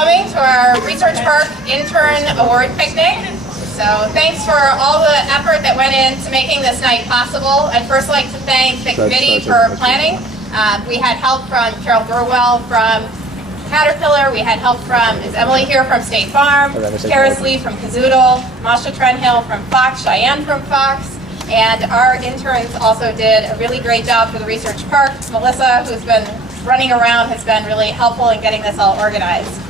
coming to our Research Park Intern Award Picnic. So thanks for all the effort that went into making this night possible. I'd first like to thank the committee for planning. We had help from Carol Burwell from Caterpillar. We had help from, is Emily here, from State Farm, Karis Lee from Kazoodle, Masha Trenhill from Fox, Cheyenne from Fox, and our interns also did a really great job for the Research Park. Melissa, who's been running around, has been really helpful in getting this all organized.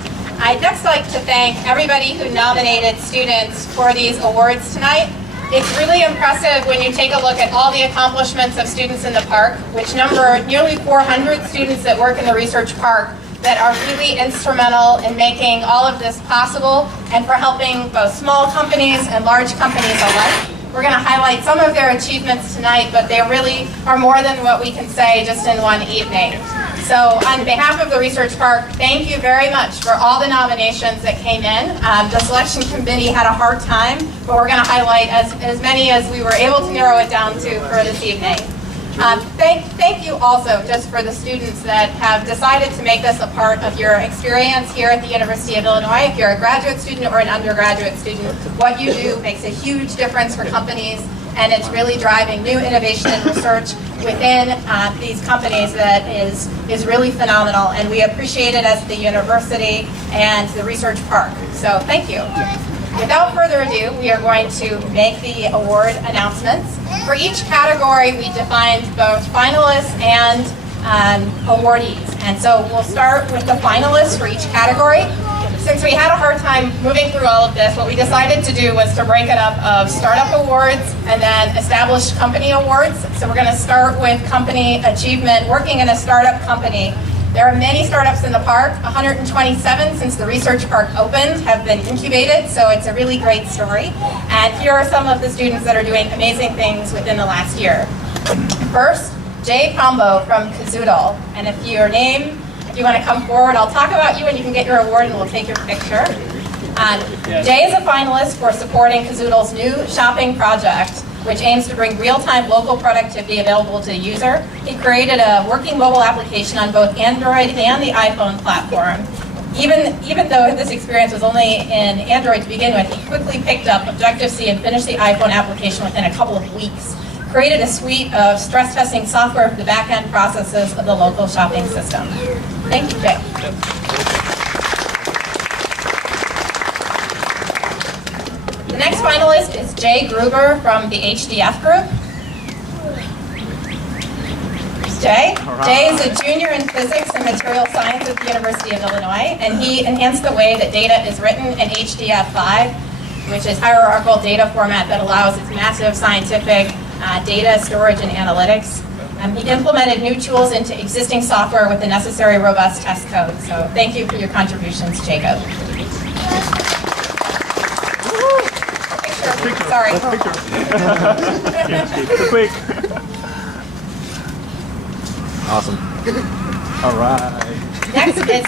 I'd next like to thank everybody who nominated students for these awards tonight. It's really impressive when you take a look at all the accomplishments of students in the park, which number nearly 400 students that work in the Research Park that are really instrumental in making all of this possible and for helping both small companies and large companies alike. We're going to highlight some of their achievements tonight, but they really are more than what we can say just in one evening. So on behalf of the Research Park, thank you very much for all the nominations that came in. The selection committee had a hard time, but we're going to highlight as many as we were able to narrow it down to for this evening. Thank you also just for the students that have decided to make this a part of your experience here at the University of Illinois. If you're a graduate student or an undergraduate student, what you do makes a huge difference for companies, and it's really driving new innovation and research within these companies that is really phenomenal, and we appreciate it as the university and the Research Park. So thank you. Without further ado, we are going to make the award announcements. For each category, we defined both finalists and awardees. And so we'll start with the finalists for each category. Since we had a hard time moving through all of this, what we decided to do was to break it up of startup awards and then established company awards. So we're going to start with company achievement, working in a startup company. There are many startups in the park. 127 since the Research Park opened have been incubated, so it's a really great story. And here are some of the students that are doing amazing things within the last year. First, Jay Combo from Kazoodle. And if you want to come forward, I'll talk about you and you can get your award and we'll take your picture. Jay is a finalist for supporting Kazoodle's new shopping project, which aims to bring real-time local productivity available to the user. He created a working mobile application on both Android and the iPhone platform. Even though this experience was only in Android to begin with, he quickly picked up Objective-C and finished the iPhone application within a couple of weeks. Created a suite of stress testing software for the back-end processes of the local shopping system. Thank you, Jay. The next finalist is Jay Gruber from the HDF group. Jay is a junior in physics and material science at the University of Illinois, and he enhanced the way that data is written in HDF5, which is hierarchical data format that allows its massive scientific data storage and analytics. He implemented new tools into existing software with the necessary robust test code. So thank you for your contributions, Jacob. Sorry. Quick. Awesome. All right. Next is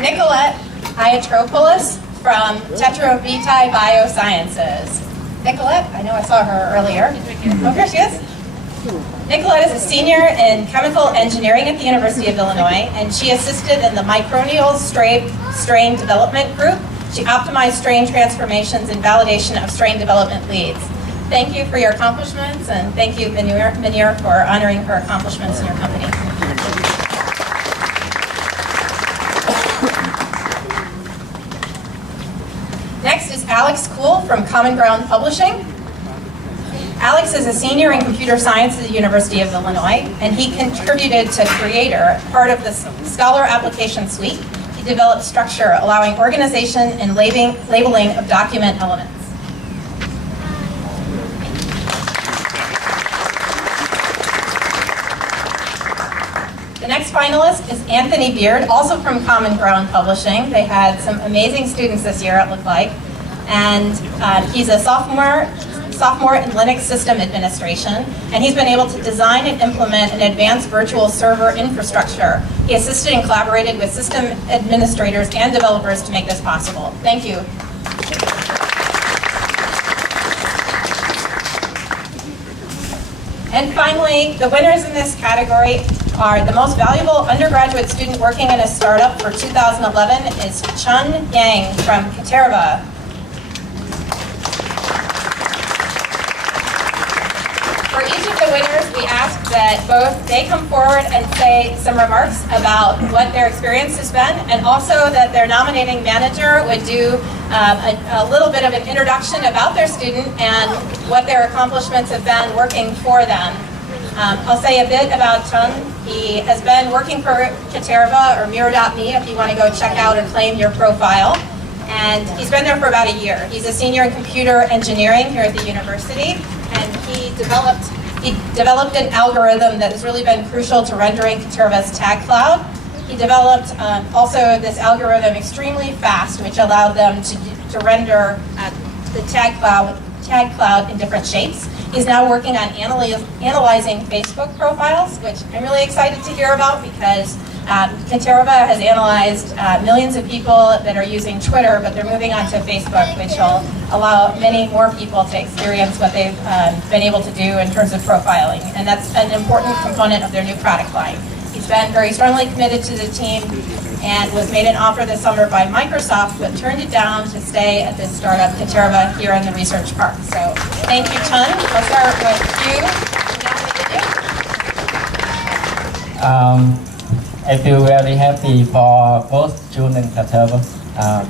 Nicolette Iatropoulos from Tetra Vitae Biosciences. Nicolette, I know I saw her earlier. Oh, here she is. Nicolette is a senior in chemical engineering at the University of Illinois, and she assisted in the micronial strain development group. She optimized strain transformations and validation of strain development leads. Thank you for your accomplishments, and thank you, Minir, for honoring her accomplishments in your company. Next is Alex Kuhl from Common Ground Publishing. Alex is a senior in computer science at the University of Illinois, and he contributed to Creator, part of the Scholar Application Suite. He developed structure, allowing organization and labeling of document elements. The next finalist is Anthony Beaird, also from Common Ground Publishing. They had some amazing students this year, it looked like. And he's a sophomore in Linux system administration, and he's been able to design and implement an advanced virtual server infrastructure. He assisted and collaborated with system administrators and developers to make this possible. Thank you. And finally, the winners in this category The most valuable undergraduate student working in a startup for 2011 is Chun from Caterva. For each of the winners, we ask that both they come forward and say some remarks about what their experience has been, and also that their nominating manager would do a little bit of an introduction about their student and what their accomplishments have been working for them. I'll say a bit about Chun. He has been working for Caterva or Mirror.me if you want to go check out and claim your profile. And he's been there for about a year. He's a senior in computer engineering here at the university, and he developed an algorithm that has really been crucial to rendering Caterva's tag cloud. He developed also this algorithm extremely fast, which allowed them to render the tag cloud in different shapes. He's now working on analyzing Facebook profiles, which I'm really excited to hear about because Caterva has analyzed millions of people that are using Twitter, but they're moving on to Facebook, which will allow many more people to experience what they've been able to do in terms of profiling. And that's an important component of their new product line. He's been very strongly committed to the team and was made an offer this summer by Microsoft, but turned it down to stay at this startup, Caterva, here in the Research Park. So thank you, Chun. I'll start with you. I feel very happy for both Chun and Caterva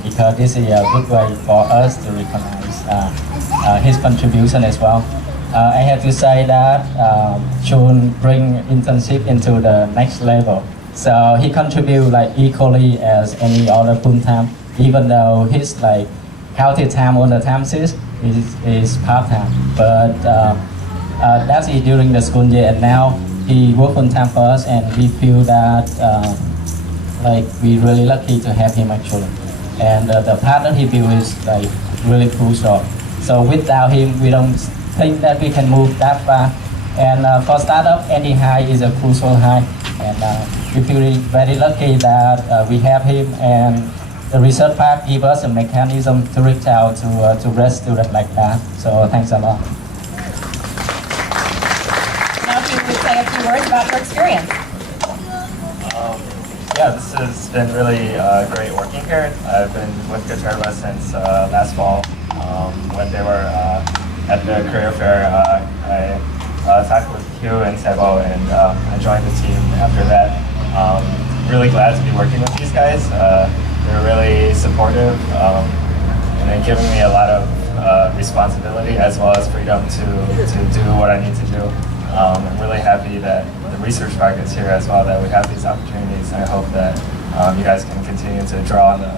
because this is a good way for us to recognize his contribution as well. I have to say that Chun bring internship into the next level. So he contribute like equally as any other full-time, even though his like counted time on the time sheet is part-time. But that's during the school year, and now he work full-time for us, and we feel that like we really lucky to have him actually. And the part that he built is like really crucial. So without him, we don't think that we can move that far. And for startup, any high is a crucial high. And we feel very lucky that we have him, and the research part give us a mechanism to reach out to rest students like that. So thanks a lot. Now if you could say a few words about your experience. Yeah, this has been really great working here. I've been with Caterva since last fall when they were at the career fair. I talked with Hugh and Sebo, and I joined the team after that. Really glad to be working with these guys. They're really supportive and they're giving me a lot of responsibility as well as freedom to do what I need to do. I'm really happy that the research park is here as well, that we have these opportunities, and I hope that you guys can continue to draw on the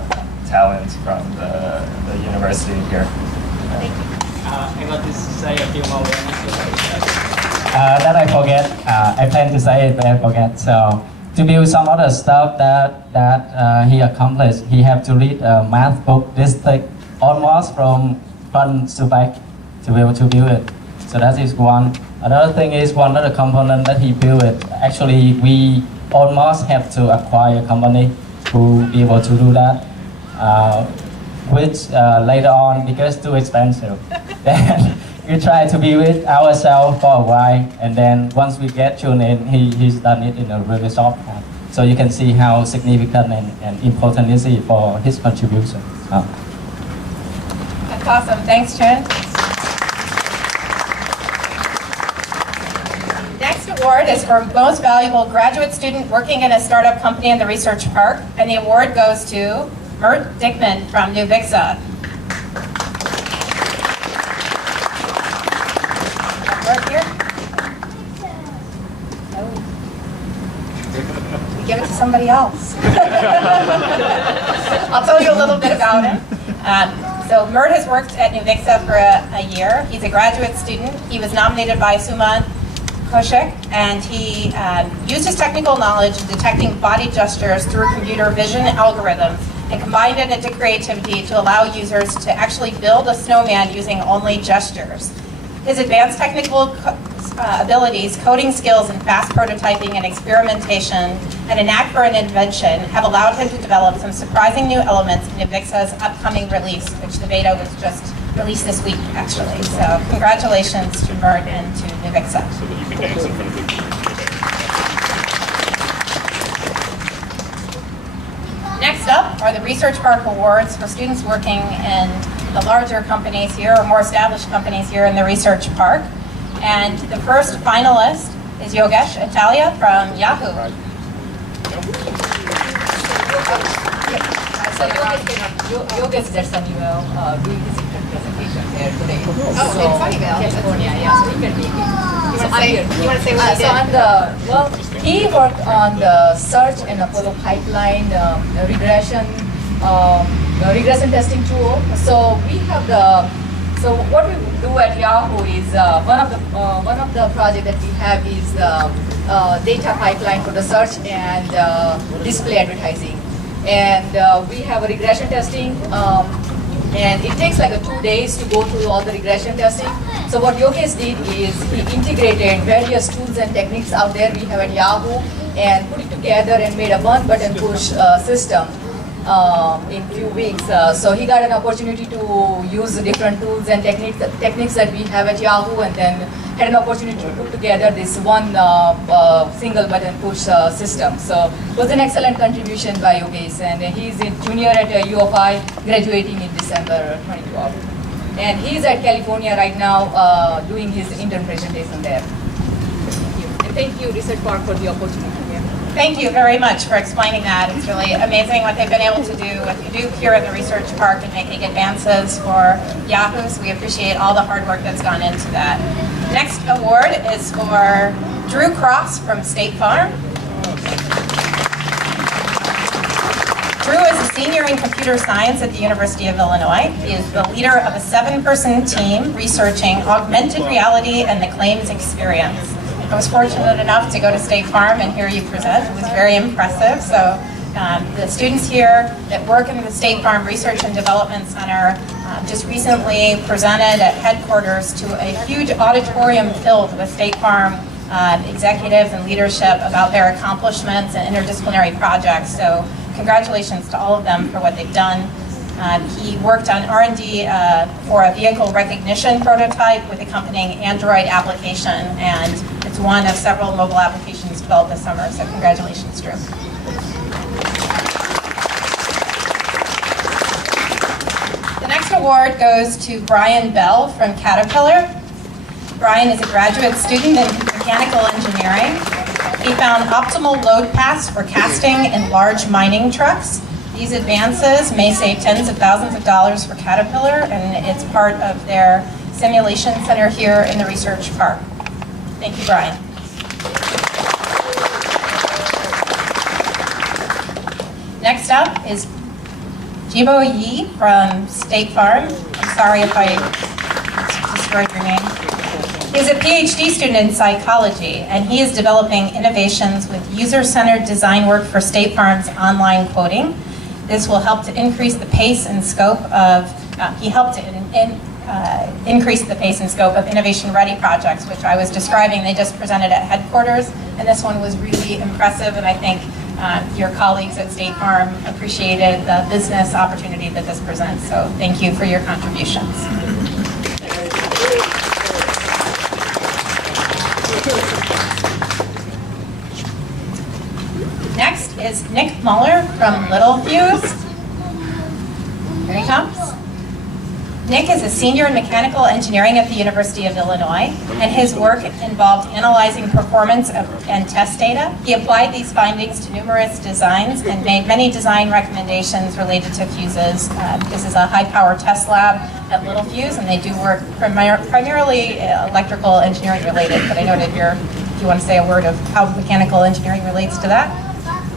talent from the university here. Thank you. I want to say a few more words. That I forget. I plan to say it, but I forget. So to build some other stuff that he accomplished, he have to read a math book. This take almost from front to back to be able to build it. So that is one. Another thing is one other component that he built it. Actually, we almost have to acquire a company to be able to do that, which later on because too expensive. Then we try to build it ourselves for a while, and then once we get Chun in, he's done it in a really short time. So you can see how significant and important is it for his contribution. That's awesome. Thanks, Chun. Next award is for most valuable graduate student working in a startup company in the Research Park, and the award goes to Mert Dikmen from Nuvixa. Right here? No. We give it to somebody else. I'll tell you a little bit about him. So Mert has worked at Nuvixa for a year. He's a graduate student. He was nominated by Suma Koshik, and he used his technical knowledge in detecting body gestures through computer vision algorithms and combined it into creativity to allow users to actually build a snowman using only gestures. His advanced technical abilities, coding skills, and fast prototyping and experimentation, and a knack for an invention have allowed him to develop some surprising new elements in Nuvixa's upcoming release, which the beta was just released this week, actually. So congratulations to Mert and to Nuvixa. Next up are the Research Park Awards for students working in the larger companies here, or more established companies here in the Research Park. And the first finalist is Yogesh Italia from Yahoo. So Yogesh just doing his presentation here today. Oh, in Sunnyvale. California, yeah. So he can take it. You want to say what he did? He worked on the search and Apollo pipeline regression testing tool. So we have so what we do at Yahoo is one of the project that we have is data pipeline for the search and display advertising. And we have a regression testing, and it takes like 2 days to go through all the regression testing. So what Yogesh did is he integrated various tools and techniques out there we have at Yahoo and put it together and made a one-button push system in few weeks. So he got an opportunity to use the different tools and techniques that we have at Yahoo, and then had an opportunity to put together this one single button push system. So it was an excellent contribution by Yogesh, and he's a junior at UFI, graduating in December 2012. And he's at California right now doing his intern presentation there. And thank you, Research Park, for the opportunity. Thank you very much for explaining that. It's really amazing what they've been able to do, what you do here at the Research Park and making advances for Yahoo. So we appreciate all the hard work that's gone into that. Next award is for Drew Cross from State Farm. Drew is a senior in computer science at the University of Illinois. He is the leader of a 7-person team researching augmented reality and the claims experience. I was fortunate enough to go to State Farm and hear you present. It was very impressive. So the students here that work in the State Farm Research and Development Center just recently presented at headquarters to a huge auditorium filled with State Farm executives and leadership about their accomplishments and interdisciplinary projects. So congratulations to all of them for what they've done. He worked on R&D for a vehicle recognition prototype with accompanying Android application, and it's one of several mobile applications developed this summer, so congratulations, Drew. The next award goes to Brian Bell from Caterpillar. Brian is a graduate student in mechanical engineering. He found optimal load paths for casting in large mining trucks. These advances may save tens of thousands of dollars for Caterpillar, and it's part of their simulation center here in the Research Park. Thank you, Brian. Next up is Jibo Yi from State Farm. I'm sorry if I destroyed your name. He's a PhD student in psychology, and he is developing innovations with user-centered design work for State Farm's online quoting. This will help to increase the pace and scope of, he helped to increase the pace and scope of innovation-ready projects, which I was describing. They just presented at headquarters, and this one was really impressive, and I think your colleagues at State Farm appreciated the business opportunity that this presents, so thank you for your contributions. Next is Nick Muller from Littlefuse. Here he comes. Nick is a senior in mechanical engineering at the University of Illinois, and his work involved analyzing performance and test data. He applied these findings to numerous designs and made many design recommendations related to fuses. This is a high-power test lab at Littlefuse, and they do work primarily electrical engineering related, but I noted if you want to say a word of how mechanical engineering relates to that.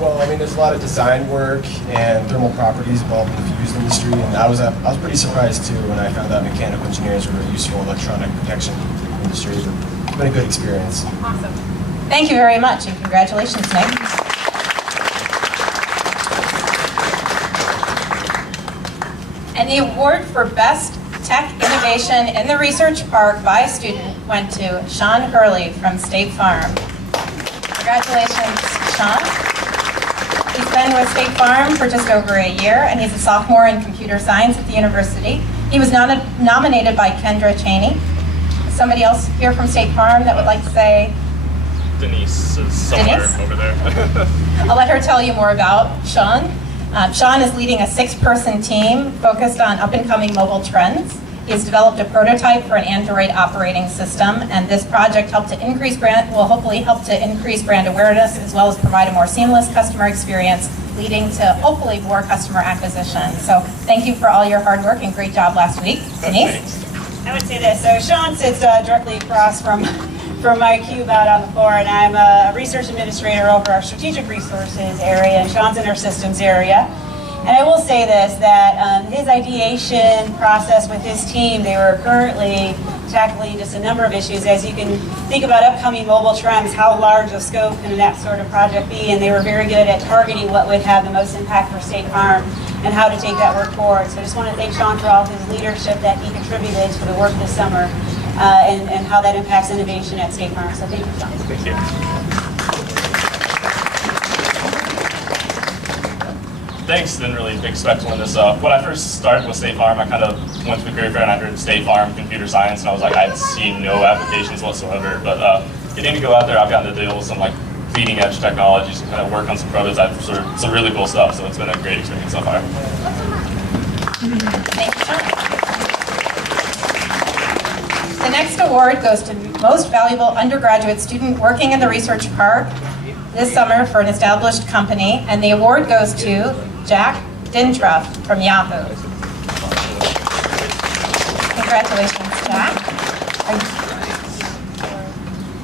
Well, I mean, there's a lot of design work and thermal properties involved in the fuse industry, and I was pretty surprised too when I found out mechanical engineers were a useful electronic protection industry. It's been a good experience. Awesome. Thank you very much, and congratulations, Nick. And the award for Best Tech Innovation in the Research Park by a student went to Sean Hurley from State Farm. Congratulations, Sean. He's been with State Farm for just over a year, and he's a sophomore in computer science at the university. He was nominated by Kendra Cheney. Somebody else here from State Farm that would like to say? Denise is somewhere over there. I'll let her tell you more about Sean. Sean is leading a 6-person team focused on up-and-coming mobile trends. He's developed a prototype for an Android operating system, and this project will hopefully help to increase brand awareness as well as provide a more seamless customer experience, leading to hopefully more customer acquisition. So thank you for all your hard work and great job last week. Denise? I would say this. So Sean sits directly across from my cube out on the floor, and I'm a research administrator over our strategic resources area, and Sean's in our systems area. And I will say this, that his ideation process with his team, they were currently tackling just a number of issues. As you can think about upcoming mobile trends, how large a scope can that sort of project be? And they were very good at targeting what would have the most impact for State Farm and how to take that work forward. So I just want to thank Sean for all his leadership that he contributed to the work this summer and how that impacts innovation at State Farm. So thank you, Sean. Thank you. Thanks, didn't really expect to win this. When I first started with State Farm, I kind of went to the career fair and I heard State Farm computer science, and I was like, I'd seen no applications whatsoever. But getting to go out there, I've gotten to deal with some like leading edge technologies and kind of work on some prototypes, some really cool stuff. So it's been a great experience so far. Thank you, Sean. The next award goes to Most Valuable Undergraduate Student Working in the Research Park this summer for an established company, and the award goes to Jack Dintruff from Yahoo. Congratulations, Jack.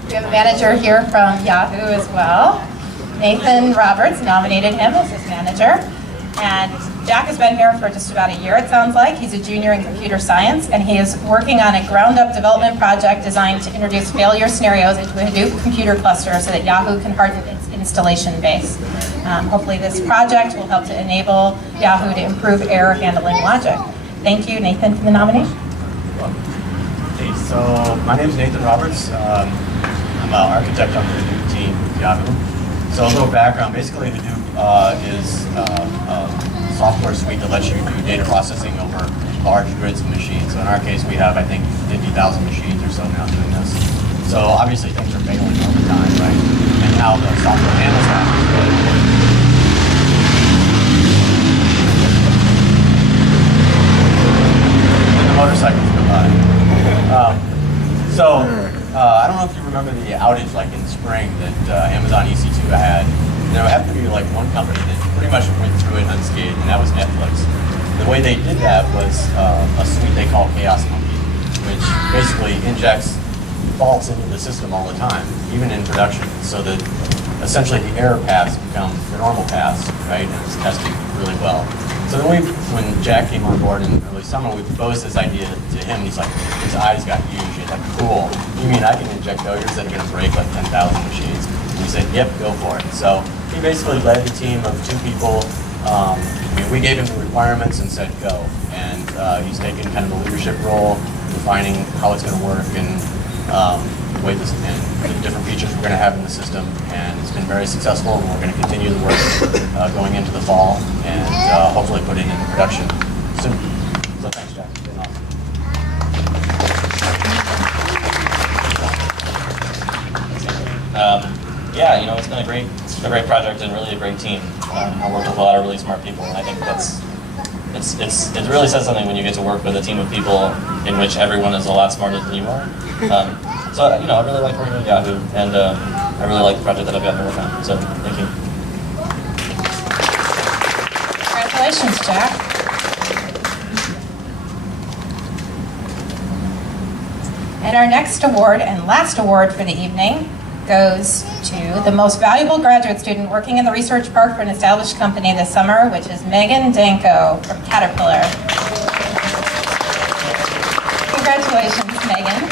We have a manager here from Yahoo as well. Nathan Roberts nominated him as his manager. And Jack has been here for just about a year, it sounds like. He's a junior in computer science, and he is working on a ground-up development project designed to introduce failure scenarios into a Hadoop computer cluster so that Yahoo can harden its installation base. Hopefully this project will help to enable Yahoo to improve error handling logic. Thank you, Nathan, for the nomination. Hey, so my name is Nathan Roberts. I'm an architect on the Hadoop team with Yahoo. So a little background, basically Hadoop is a software suite that lets you do data processing over large grids of machines. So in our case, we have, I think, 50,000 machines or so now doing this. So obviously things are failing all the time, right? And how the software handles that is really important. And the motorcycles go by. I don't know if you remember the outage like in spring that Amazon EC2 had. There happened to be like one company that pretty much went through it unscathed, and that was Netflix. The way they did that was a suite they call Chaos Monkey, which basically injects faults into the system all the time, even in production, so that essentially the error paths become the normal paths, right? And it's testing really well. So then when Jack came on board in early summer, we proposed this idea to him. He's like, his eyes got huge. He's like, cool. You mean I can inject failures that are going to break like 10,000 machines? And we said, yep, go for it. So he basically led the team of 2 people. We gave him the requirements and said, go. And he's taken kind of the leadership role, defining how it's going to work and the different features we're going to have in the system. And it's been very successful, and we're going to continue the work going into the fall and hopefully put it into production soon. So thanks, Jack. It's been awesome. Yeah, you know, it's been a great project and really a great team. I worked with a lot of really smart people, and I think it really says something when you get to work with a team of people in which everyone is a lot smarter than you are. So, you know, I really like working with Yahoo, and I really like the project that I've gotten to work on. So, thank you. Congratulations, Jack. And our next award and last award for the evening goes to the most valuable graduate student working in the research park for an established company this summer, which is Megan Danko from Caterpillar. Congratulations, Megan.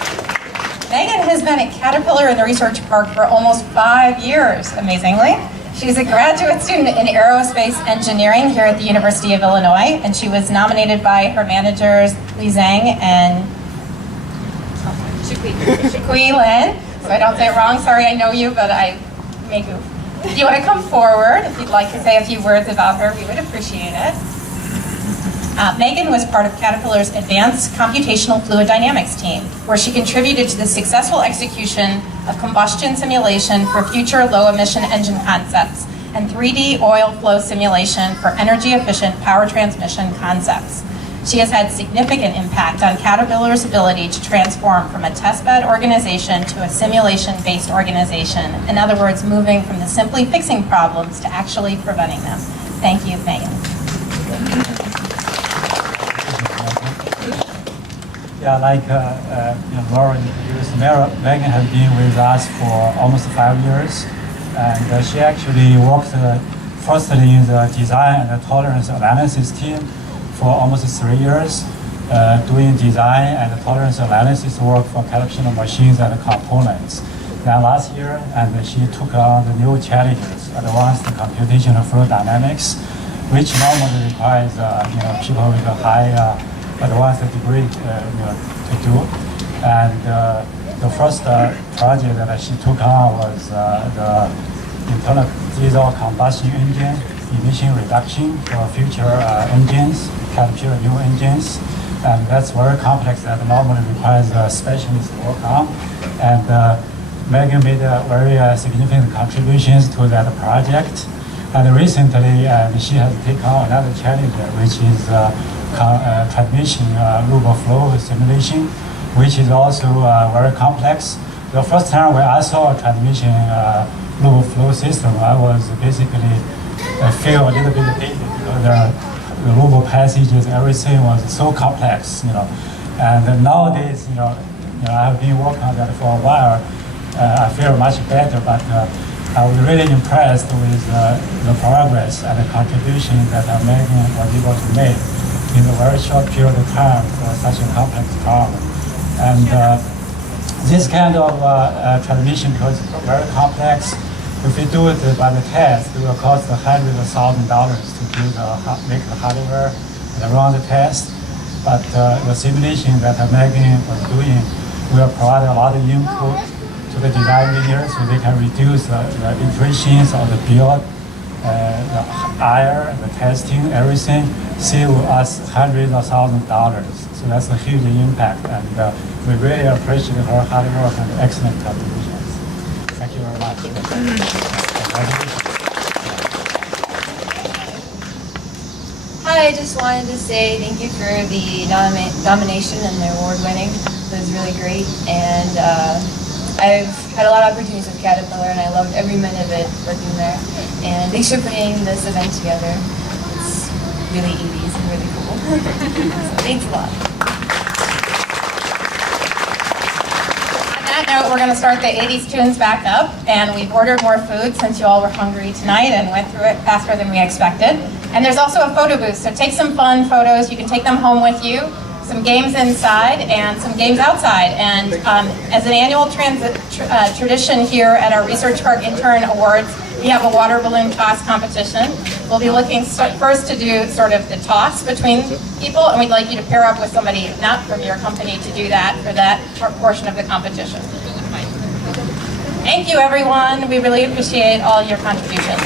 Megan has been at Caterpillar in the research park for almost 5 years, amazingly. She's a graduate student in aerospace engineering here at the University of Illinois, and she was nominated by her managers, Li Zhang and Shui Lin. So I don't say it wrong, sorry, I know you, but I may goof. If you want to come forward, if you'd like to say a few words about her, we would appreciate it. Megan was part of Caterpillar's Advanced Computational Fluid Dynamics team, where she contributed to the successful execution of combustion simulation for future low-emission engine concepts. and 3D oil flow simulation for energy-efficient power transmission concepts. She has had significant impact on Caterpillar's ability to transform from a testbed organization to a simulation-based organization. In other words, moving from the simply fixing problems to actually preventing them. Thank you, Megan. Yeah, like Laura introduced, Megan has been with us for almost 5 years, and she actually worked firstly in the design and the tolerance analysis team for almost 3 years, doing design and tolerance analysis work for Caterpillar machines and components. Then last year, and she took on the new challenges, advanced computational fluid dynamics, which normally requires people with a high advanced degree to do. And the first project that she took on was the internal diesel combustion engine emission reduction for future engines, Caterpillar new engines. And that's very complex that normally requires specialists to work on. And Megan made very significant contributions to that project. And recently, she has taken on another challenge, which is transmission loop flow simulation, which is also very complex. The first time when I saw a transmission loop flow system, I was basically feel a little bit dated because the loop passages, everything was so complex, And nowadays, I have been working on that for a while. I feel much better, but I was really impressed with the progress and the contribution that Megan was able to make in a very short period of time for such a complex problem. And this kind of transmission is very complex. If you do it by the test, it will cost $100,000 to make the hardware and run the test. But the simulation that Megan was doing will provide a lot of input to the design engineers so they can reduce the iterations of the build, the hire, the testing, everything, save us hundreds of thousands of dollars. So that's a huge impact, and we really appreciate her hard work and excellent contributions. Thank you very much. Hi, I just wanted to say thank you for the nomination and the award winning. It was really great, and I've had a lot of opportunities with Caterpillar, and I loved every minute of it working there. And thanks for putting this event together. It's really 80s and really cool. So thanks a lot. On that note, we're going to start the 80s tunes back up, and we've ordered more food since you all were hungry tonight and went through it faster than we expected. And there's also a photo booth, so take some fun photos. You can take them home with you. Some games inside and some games outside. And as an annual tradition here at our Research Park Intern Awards, we have a water balloon toss competition. We'll be looking first to do sort of the toss between people, and we'd like you to pair up with somebody not from your company to do that for that portion of the competition. Thank you, everyone. We really appreciate all your contributions.